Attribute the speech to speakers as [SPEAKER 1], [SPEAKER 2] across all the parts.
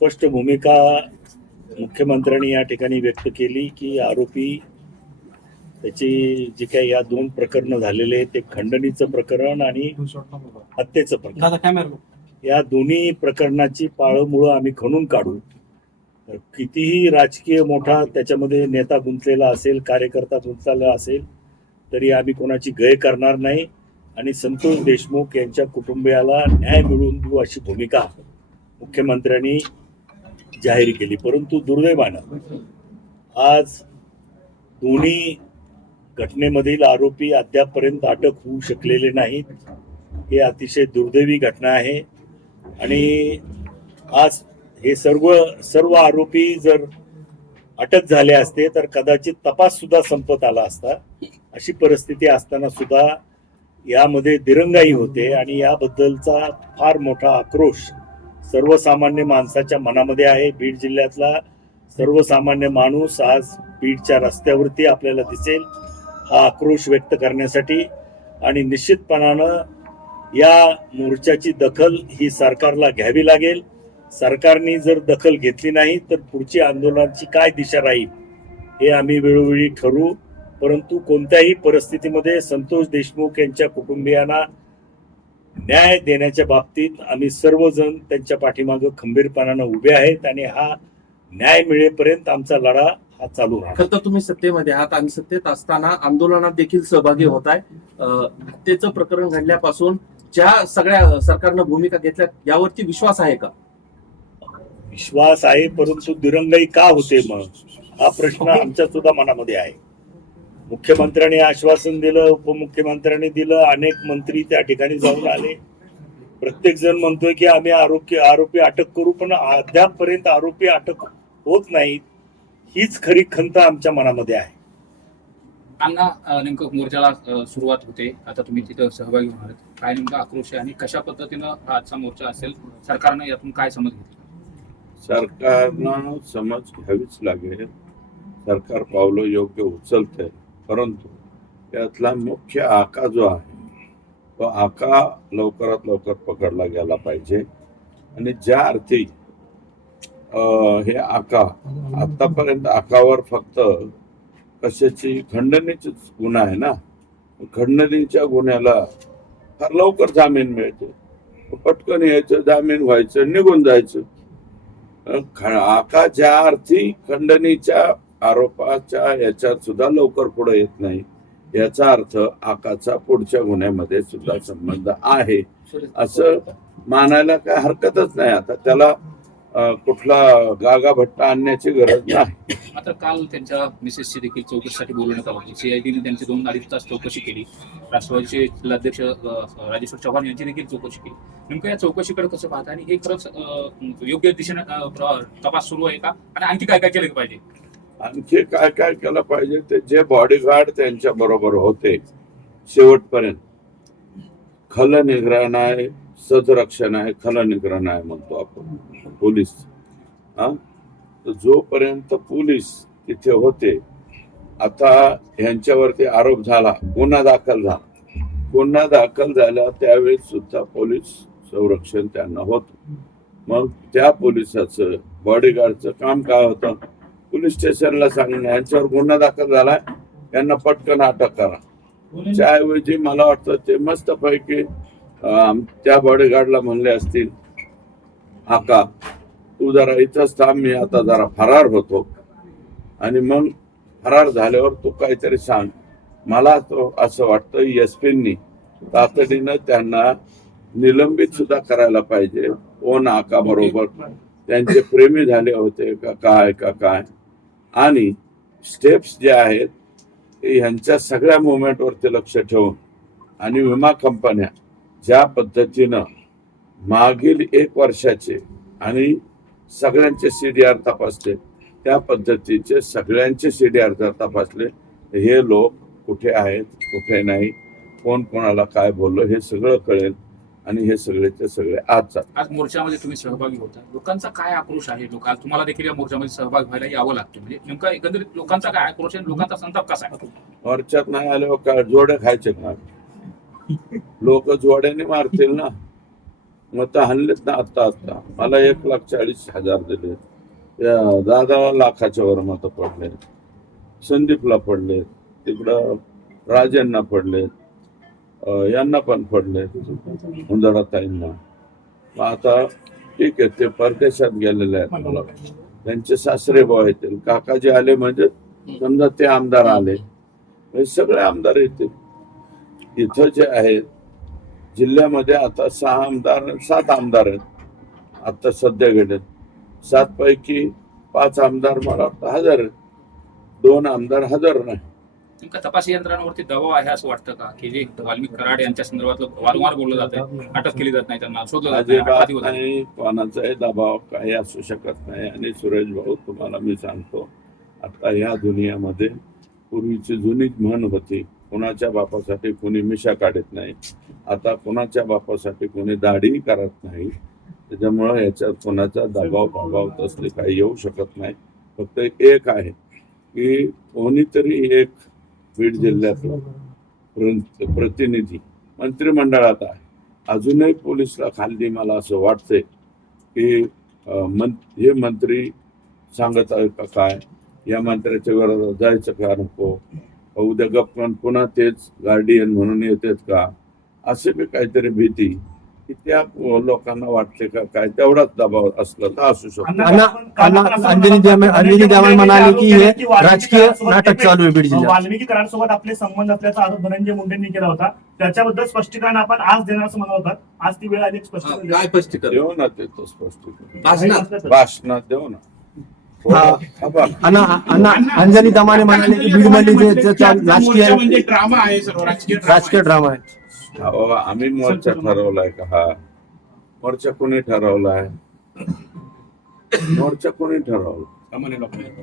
[SPEAKER 1] स्पष्ट भूमिका मुख्यमंत्र्यांनी या ठिकाणी व्यक्त केली की आरोपी त्याची जी काही या दोन प्रकरणं झालेले ते खंडणीचं प्रकरण आणि हत्येचं प्रकरण. या दोन्ही प्रकरणाची पाळंमुळं आम्ही खणून काढू. कितीही राजकीय मोठा त्याच्यामध्ये नेता गुंतलेला असेल कार्यकर्ता गुंतलेला असेल तरी आम्ही कोणाची गय करणार नाही आणि संतोष देशमुख यांच्या कुटुंबियाला न्याय मिळवून देऊ अशी भूमिका मुख्यमंत्र्यांनी जाहीर केली परंतु दुर्दैवानं आज दोन्ही घटनेमधील आरोपी अद्यापपर्यंत अटक होऊ शकलेले नाहीत. हे अतिशय दुर्दैवी घटना आहे. आणि आज हे सर्व सर्व आरोपी जर अटक झाले असते तर कदाचित तपास सुद्धा संपत आला असता. अशी परिस्थिती असताना सुद्धा यामध्ये दिरंगाई होते आणि याबद्दलचा फार मोठा आक्रोश सर्वसामान्य माणसाच्या मनामध्ये आहे. बीड जिल्ह्यातला सर्वसामान्य माणूस आज बीडच्या रस्त्यावरती आपल्याला दिसेल. हा आक्रोश व्यक्त करण्यासाठी आणि निश्चितपणानं या मोर्चाची दखल ही सरकारला घ्यावी लागेल. सरकारने जर दखल घेतली नाही तर पुढची आंदोलनाची काय दिशा राहील हे आम्ही वेळोवेळी ठरवू. परंतु कोणत्याही परिस्थितीमध्ये संतोष देशमुख यांच्या कुटुंबियांना न्याय देण्याच्या बाबतीत आम्ही सर्वजण त्यांच्या पाठीमागं खंबीरपणानं उभे आहेत आणि हा न्याय मिळेपर्यंत आमचा लढा हा चालू राहणार.
[SPEAKER 2] खरं तर तुम्ही सत्तेमध्ये आहात. आणि सत्तेत असताना आंदोलनात देखील सहभागी होत आहे. हत्येचं प्रकरण घडल्यापासून ज्या सगळ्या सरकारनं भूमिका घेतल्या यावरती विश्वास आहे का?
[SPEAKER 1] विश्वास आहे परंतु दिरंगाई का होते मग? हा प्रश्न आमच्या सुद्धा मनामध्ये आहे. मुख्यमंत्र्यांनी आश्वासन दिलं उपमुख्यमंत्र्यांनी दिलं अनेक मंत्री त्या ठिकाणी जाऊन आले. प्रत्येक जण म्हणतोय की आम्ही आरोपी आरोपी अटक करू पण अद्यापपर्यंत आरोपी अटक होत नाहीत. हीच खरी खंत आमच्या मनामध्ये आहे.
[SPEAKER 3] अण्णा नेमकं मोर्चाला सुरुवात होते. आता तुम्ही तिथं सहभागी होणार. काय नेमकं आक्रोश आहे आणि कशा पद्धतीनं हा आजचा मोर्चा असेल? सरकारनं यातून काय समज घेतला?
[SPEAKER 4] सरकारनं समज घ्यावीच लागेल. सरकार पावलं योग्य उचलतंय. परंतु त्यातला मुख्य आका जो आहे तो आका लवकरात लवकर पकडला गेला पाहिजे. आणि ज्या अर्थी हे आका आतापर्यंत आकावर फक्त कशाची खंडणीचीच गुन्हा आहे ना? खंडणीच्या गुन्ह्याला फार लवकर जामीन मिळते. पटकन यायचं जामीन व्हायचं निघून जायचं. ख- आका ज्या अर्थी खंडणीच्या आरोपाच्या याच्यात सुद्धा लवकर पुढे येत नाही. याचा अर्थ आकाचा पुढच्या गुन्ह्यामध्ये सुद्धा संबंध आहे. असं मानायला काय हरकतच नाही. आता त्याला कुठला गागा भट्टा आणण्याची गरज नाही.
[SPEAKER 3] मात्र काल त्यांच्या मिसेसची देखील चौकशीसाठी बोलवण्यात आलं सीआयडीने त्यांची दोन अडीच तास चौकशी केली. राष्ट्रवादीचे जिल्हाध्यक्ष राजेश्वर चव्हाण यांची देखील चौकशी केली. नेमकं या चौकशीकडे कसं पाहता आणि हे खरंच योग्य दिशेने तपास सुरू आहे का? आणि आणखी काय काय केलं पाहिजे?
[SPEAKER 4] आणखी काय काय केलं पाहिजे? ते जे बॉडीगार्ड त्यांच्या बरोबर होते शेवटपर्यंत. खल निग्रहण आहे सदरक्षण आहे खल निग्रहण आहे म्हणतो आपण. पोलीस. हा? जोपर्यंत पोलीस तिथे होते आता ह्यांच्यावरती आरोप झाला गुन्हा दाखल झाला. गुन्हा दाखल झाला त्यावेळी सुद्धा पोलीस संरक्षण त्यांना होतं. मग त्या पोलिसाचं बॉडीगार्डचं काम काय होतं? पोलीस स्टेशनला सांगणं यांच्यावर गुन्हा दाखल झालाय यांना पटकन अटक करा. त्याऐवजी मला वाटतं ते मस्तपैकी अं, त्या बॉडीगार्डला म्हणले असतील आका तू जरा इथंच थांब मी आता जरा फरार होतो. आणि मग फरार झाल्यावर तू काहीतरी सांग. मला तो असं वाटतं एस पींनी तातडीनं त्यांना निलंबित सुद्धा करायला पाहिजे. कोण आका बरोबर? त्यांचे प्रेमी झाले होते का काय का काय? आणि स्टेप्स जे आहेत ह्यांच्या सगळ्या मुवमेंटवरती लक्ष ठेवून आणि विमा कंपन्या ज्या पद्धतीनं मागील एक वर्षाचे आणि सगळ्यांचे सी डी आर तपासले त्या पद्धतीचे सगळ्यांचे सी डी आर जर तपासले हे लोक कुठे आहेत कुठे नाही कोण कोणाला काय बोललो हे सगळं कळेल. आणि हे सगळेचे सगळे आज जातात.
[SPEAKER 3] आज मोर्चामध्ये तुम्ही सहभागी होता. लोकांचा काय आक्रोश आहे? लोक आज तुम्हाला देखील या मोर्चामध्ये सहभाग व्हायला यावं लागतं. म्हणजे नेमका एकंदरीत लोकांचा काय आक्रोश आहे? लोकांचा संताप कसा आहे?
[SPEAKER 4] वरच्यात नाही आले हो का जोडे खायचे का? लोक जोड्याने मारतील ना. मत आणलेत ना आता आता मला एक लाख चाळीस हजार दिले. दादाला लाखाच्या वर मत पडले संदीपला पडले तिकडं राजांना पडले यांना पण पडले उंदडा ताईंना. मग आता ठीक आहे ते परदेशात गेलेले आहेत मला. त्यांचे सासरे भाऊ येतील काकाजी आले म्हणजे समजा ते आमदार आले. हे सगळे आमदार येतील. इथं जे आहेत जिल्ह्यामध्ये आता सहा आमदार सात आमदार आहेत. आता सध्या गेलेत सात पैकी पाच आमदार मला वाटतं हजर आहेत. दोन आमदार हजर नाही.
[SPEAKER 3] नेमका तपास यंत्रणांवरती दबाव आहे असं वाटतं का? की जे वाल्मिक कराड यांच्या संदर्भात वारंवार बोललं जात आहे अटक केली जात नाही त्यांना शोधलं जात नाही
[SPEAKER 4] कोणाचाही दबाव काही असू शकत नाही. आणि सुरेश भाऊ तुम्हाला मी सांगतो आता या दुनियामध्ये पूर्वीची जुनीच म्हण होती कोणाच्या बापासाठी कोणी मिशा काढत नाही आता कोणाच्या बापासाठी कोणी दाढी करत नाही. त्याच्यामुळं याच्यात कोणाचा दबाव प्रभाव तसले काही येऊ शकत नाही. फक्त एक आहे की कोणीतरी एक बीड जिल्ह्यातलं प्रतिनिधी मंत्रिमंडळात आहे. अजूनही पोलिसला खाल्ली मला असं वाटतंय की मं हे मंत्री सांगत आहे का काय? या मंत्र्याच्या विरोधात जायचं का नको? उद्या गप्पन पुन्हा तेच गार्डियन म्हणून येतात का? असे बी काहीतरी भीती की त्या लोकांना वाटते का काय? तेवढाच दबाव असला तर असू शकतो.
[SPEAKER 5] अंजनी देवाण म्हणाले की हे राजकीय नाटक चालू आहे बीड जिल्ह्यात
[SPEAKER 6] वाल्मिकी करारासोबत आपले संबंध असल्याचा आरोप धनंजय मुंडेंनी केला होता. त्याच्याबद्दल स्पष्टीकरण आपण आज देणार असं म्हणत होतात आज ती वेळ आली
[SPEAKER 2] हा,
[SPEAKER 6] स्पष्टीकरण
[SPEAKER 2] काय स्पष्टीकरण?
[SPEAKER 4] देऊ ना ते तो स्पष्टीकरण.
[SPEAKER 2] भाषणात.
[SPEAKER 4] भाषणात देऊ ना.
[SPEAKER 5] हा. अंजनी दमाने म्हणाले की
[SPEAKER 7] बीडमध्ये
[SPEAKER 5] राजकीय
[SPEAKER 7] ड्रामा आहे सर्व राजकीय ड्रामा
[SPEAKER 5] राजकीय ड्रामा आहे.
[SPEAKER 4] अहो, आम्ही मोर्चा ठरवलाय का? हा. मोर्चा कोणी ठरवलाय? मोर्चा कोणी ठरवला?
[SPEAKER 7] सामान्य लोकांना.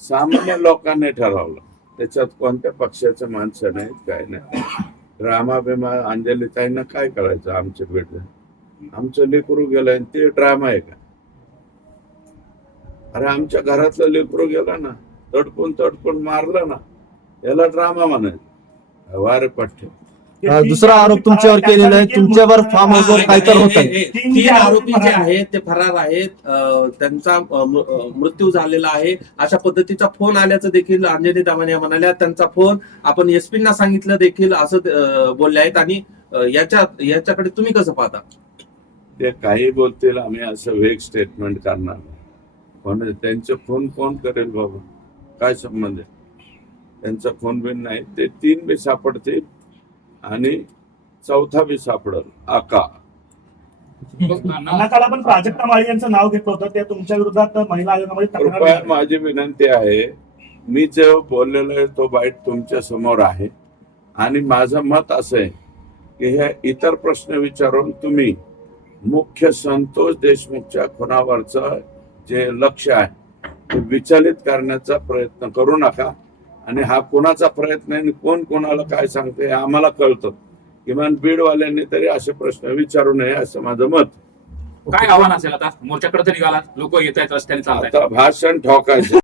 [SPEAKER 4] सामान्य लोकांनी ठरवलं. त्याच्यात कोणत्या पक्षाचं माणसं नाहीत काय नाही ड्रामा बिमा अंजली ताईंना काय करायचं आमच्या भेट आमचं लेकरू गेलं आणि ते ड्रामा आहे का? अरे आमच्या घरातलं लेकरू गेलं ना तडपून तडपून मारलं ना याला ड्रामा म्हणायचं. वारे पठ्य.
[SPEAKER 5] अं, दुसरा आरोप तुमच्यावर केलेला आहे. तुमच्यावर फार्म हाऊसवर काय तर होत आहे
[SPEAKER 2] तीन आरोपी जे आहेत. ते फरार आहेत. त्यांचा मृत्यू झालेला आहे. अशा पद्धतीचा फोन आल्याचं देखील अंजली दामाने म्हणाल्या. त्यांचा फोन आपण एसपींना सांगितलं देखील असं बोलले आहेत. आणि याच्या याच्याकडे तुम्ही कसं पाहता?
[SPEAKER 4] ते काही बोलतील आम्ही असं वेग स्टेटमेंट करणार. पण त्यांचे फोन कोण करेल बाबा? काय संबंध आहे? त्यांचा फोन बिन नाही. ते तीन बी सापडतील. आणि चौथा बी सापडल आका.
[SPEAKER 6] प्राजक्ता माळी यांचं नाव घेतलं होतं. ते तुमच्या विरोधात महिला आयोगामध्ये
[SPEAKER 4] कृपया. माझी विनंती आहे मी जो बोललेलो आहे तो बाईट तुमच्यासमोर आहे. आणि माझं मत असं आहे की हे इतर प्रश्न विचारून तुम्ही मुख्य संतोष देशमुखच्या खुनावरचं जे लक्ष आहे ते विचलित करण्याचा प्रयत्न करू नका. आणि हा कोणाचा प्रयत्न आहे कोण कोणाला काय सांगते हे आम्हाला कळतं. किमान बीडवाल्यांनी तरी असे प्रश्न विचारू नये असं माझं मत.
[SPEAKER 3] काय आव्हान असेल आता? मोर्चाकडे तर निघाला. लोक येत आहेत रस्त्याने
[SPEAKER 4] भाषण ठोकायचं.